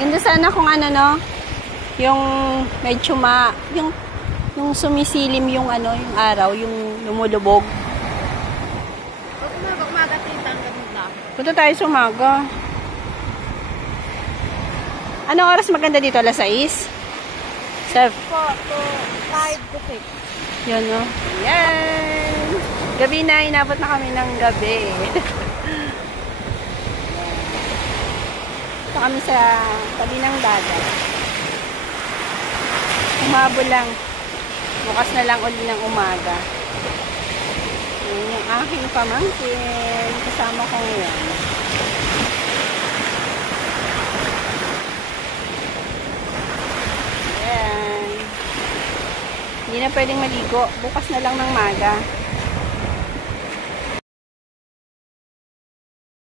Ganda sana kung ano, no? Yung medyo yung sumisilim yung ano, yung araw, yung lumulubog. Umaga, tita, ang ganda. Punta tayo sa umaga. Anong oras maganda dito? Alas 6? Sir? 5 to 6. Yun, no? Yan! Gabi na, inabot na kami ng gabi. Ito kami sa tabi ng dagat. Umabol lang. Bukas na lang ulit ng umaga. Yan yung aking pamangkin. Kasama ko ngayon. Yan. Hindi na pwedeng maligo. Bukas na lang ng maga.